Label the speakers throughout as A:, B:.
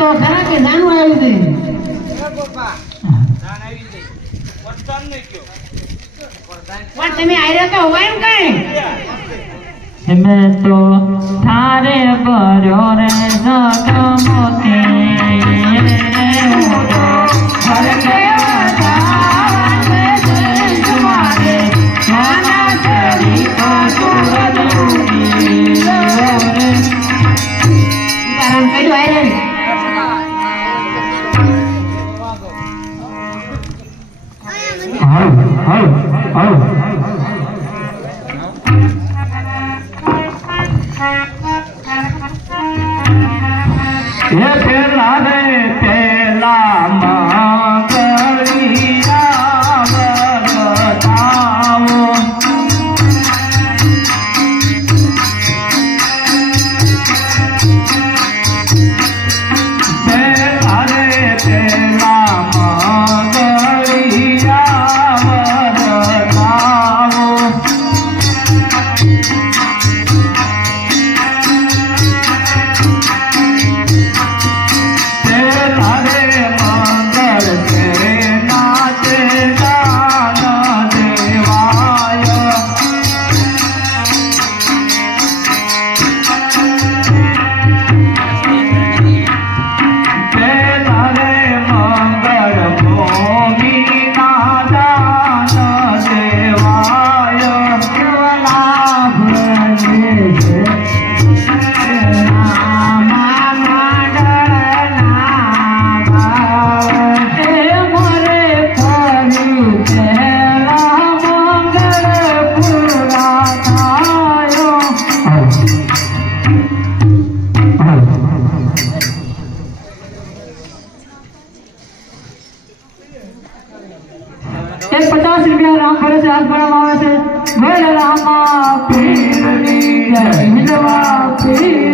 A: તો ખરા કે જાનું આવી દે તમે આયરા તો હોવાય કઈ?
B: તમે તો થારે બરો રે જતો મોતી. Thank.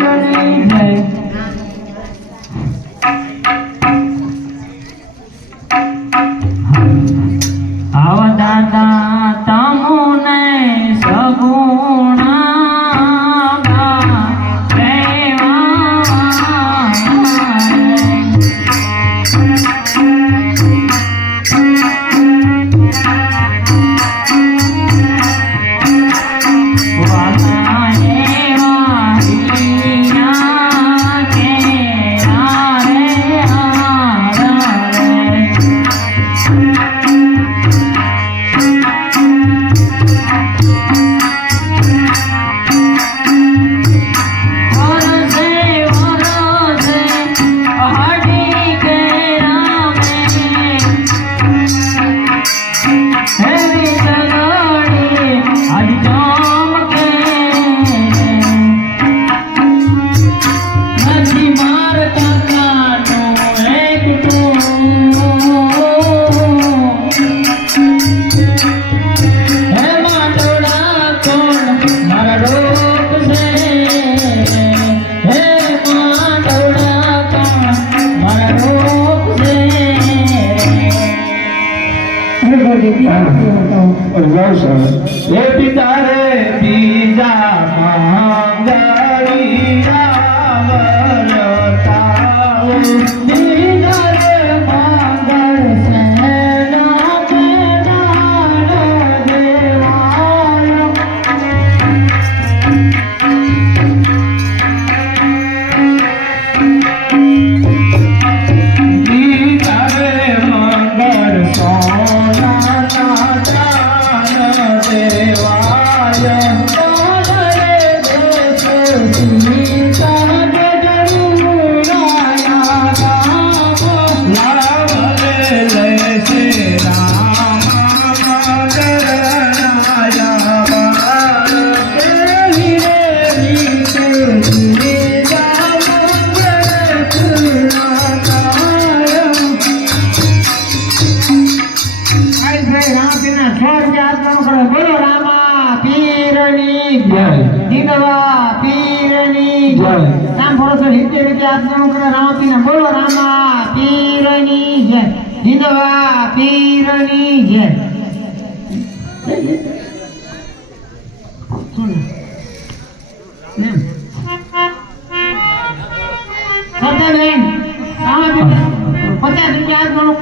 B: રામ ભરોસો રીતે રીતે આપને હું
A: કરે રામાપીને બોલો, રામા પીરની જય. જીંદવા પીરની જય. પચાસ રૂપિયા આપવાનું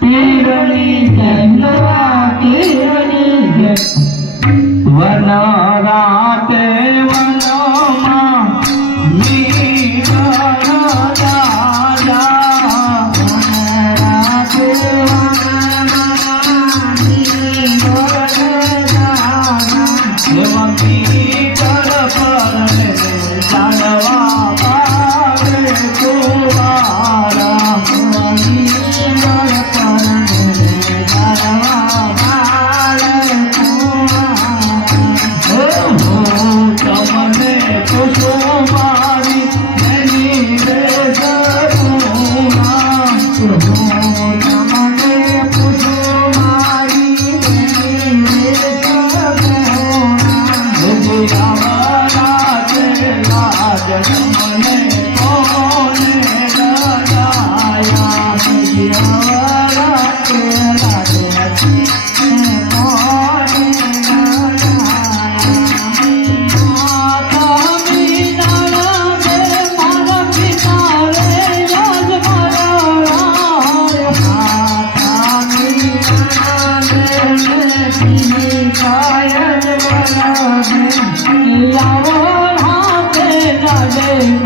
B: પીરની
C: Amen.
B: take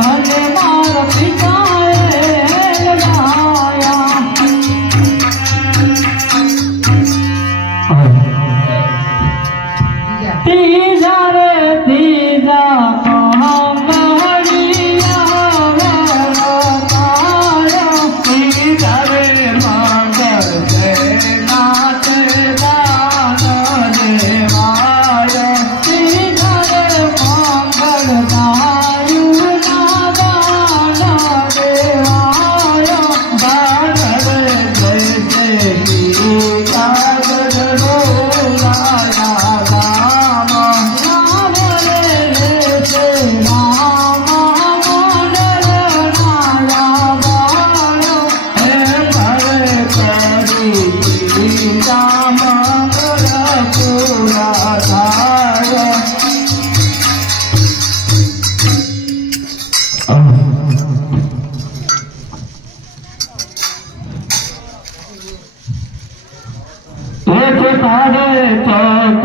C: পারে চক